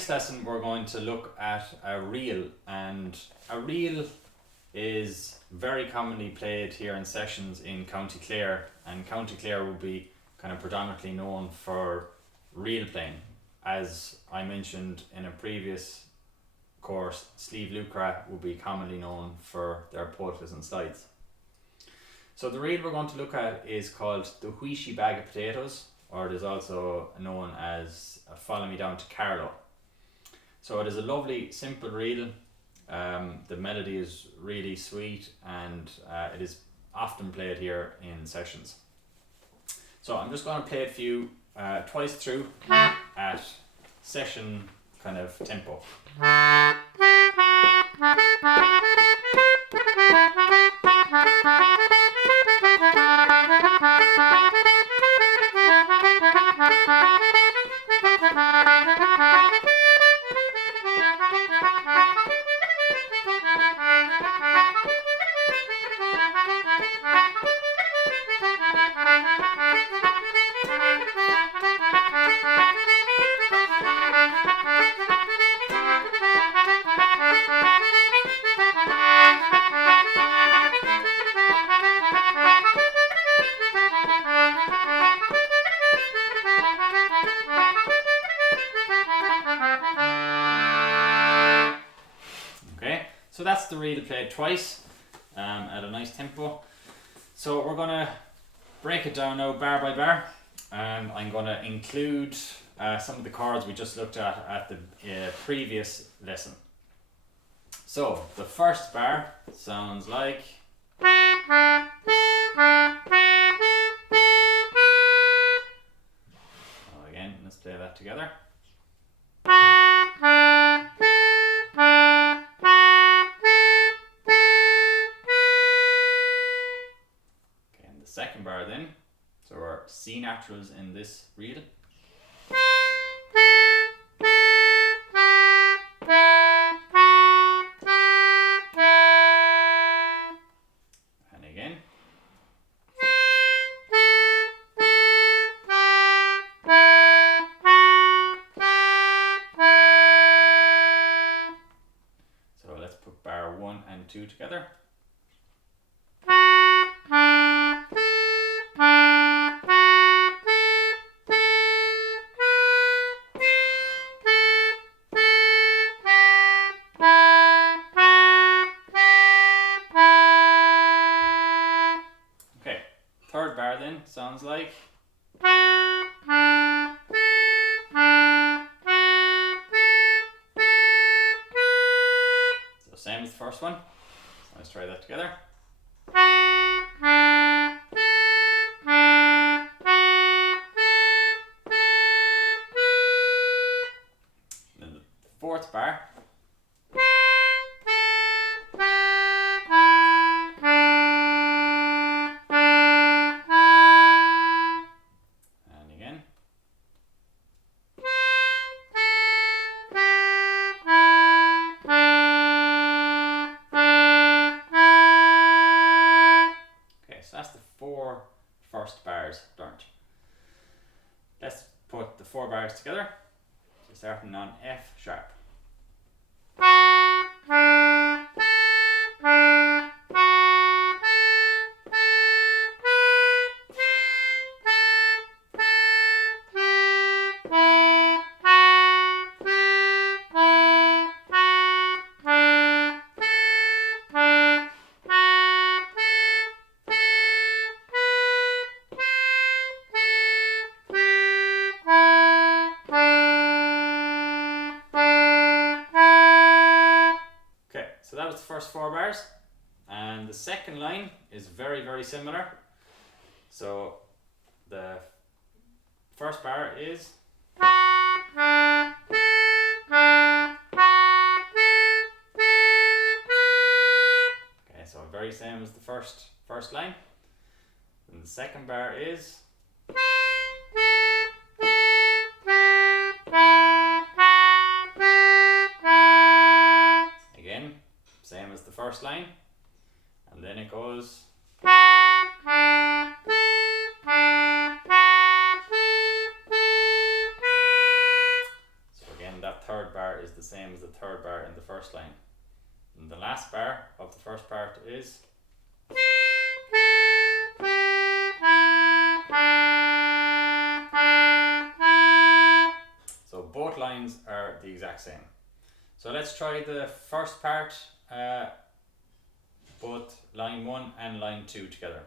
this lesson we're going to look at a reel, and a reel is very commonly played here in sessions in County Clare, and County Clare will be kind of predominantly known for reel playing. As I mentioned in a previous course, Sliabh Luachra will be commonly known for their polkas and slides. So the reel we're going to look at is called the Wheeshy Bag of Potatoes, or it is also known as Follow Me Down to Carlow. So it is a lovely simple reel. The melody is really sweet, and it is often played here in sessions. So I'm just going to play it for you twice through at session kind of tempo. So that's the reel played twice at a nice tempo. So we're going to break it down now bar by bar, and I'm going to include some of the chords we just looked at the previous lesson. So the first bar sounds like... So again, let's play that together. Second bar then, so our C naturals in this reel. And again. So let's put bar 1 and 2 together. Third bar then sounds like... So same as the first one. So let's try that together. Then the fourth bar. First bars learnt. Let's put the 4 bars together. So starting on F sharp. So that was the first 4 bars, and the second line is very, very similar. So the first bar is... Okay, so very same as the first line. And the second bar is... Again, same as the first line, and then it goes... So again, that third bar the same as the third bar in the first line. And the last bar of the first part is. So both lines are the exact same. So let's try the first part, both line 1 and line 2 together.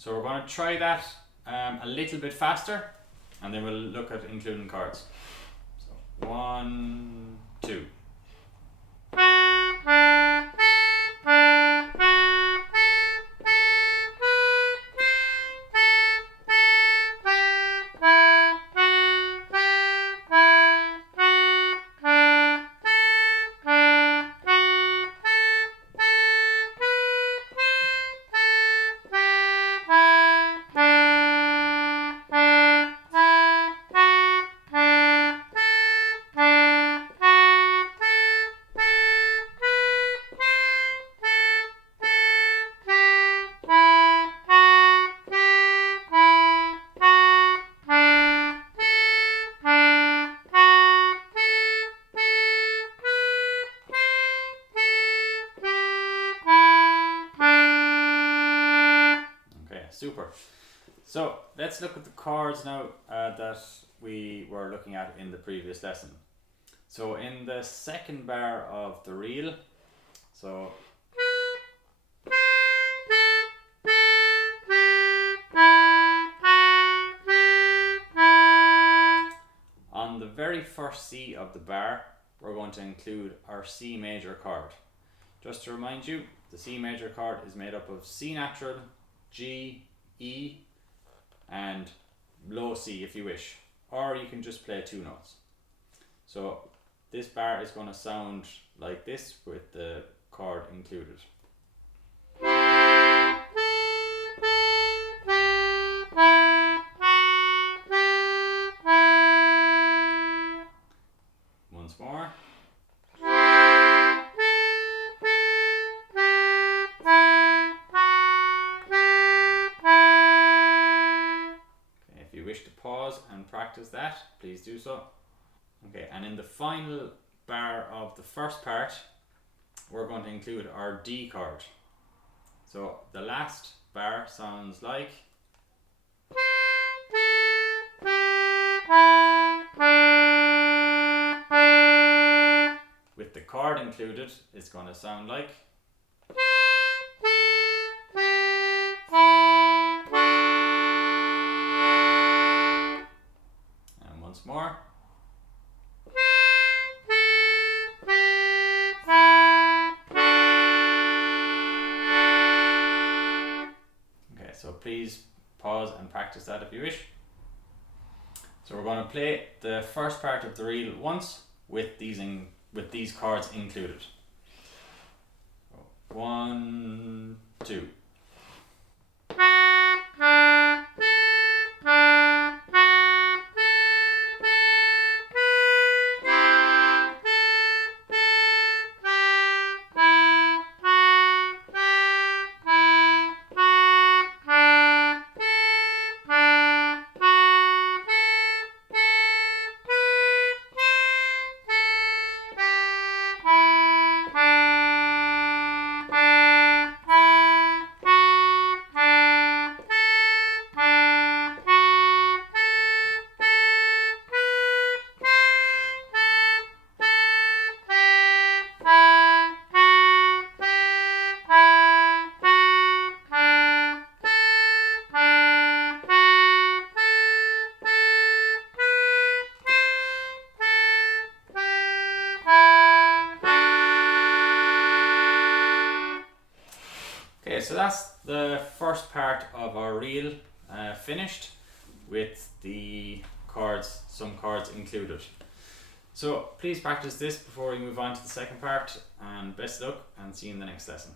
So we're going to try that a little bit faster, and then we'll look at including chords. So 1, 2. Super. So let's look at the chords now that we were looking at in the previous lesson. So in the second bar of the reel, so on the very first C of the bar, we're going to include our C major chord. Just to remind you, the C major chord is made up of C natural, G, E, and low C if you wish, or you can just play 2 notes. So this bar is going to sound like this with the chord included. Once more. And practice that, please do so. Okay, and in the final bar of the first part, we're going to include our D chord. So the last bar sounds like. With the chord included, it's going to sound like. Once more. Okay, so please pause and practice that if you wish. So we're going to play the first part of the reel once with these chords included. 1, 2. Okay, so that's the first part of our reel finished with the chords, some chords included. So please practice this before we move on to the second part, and best of luck and see you in the next lesson.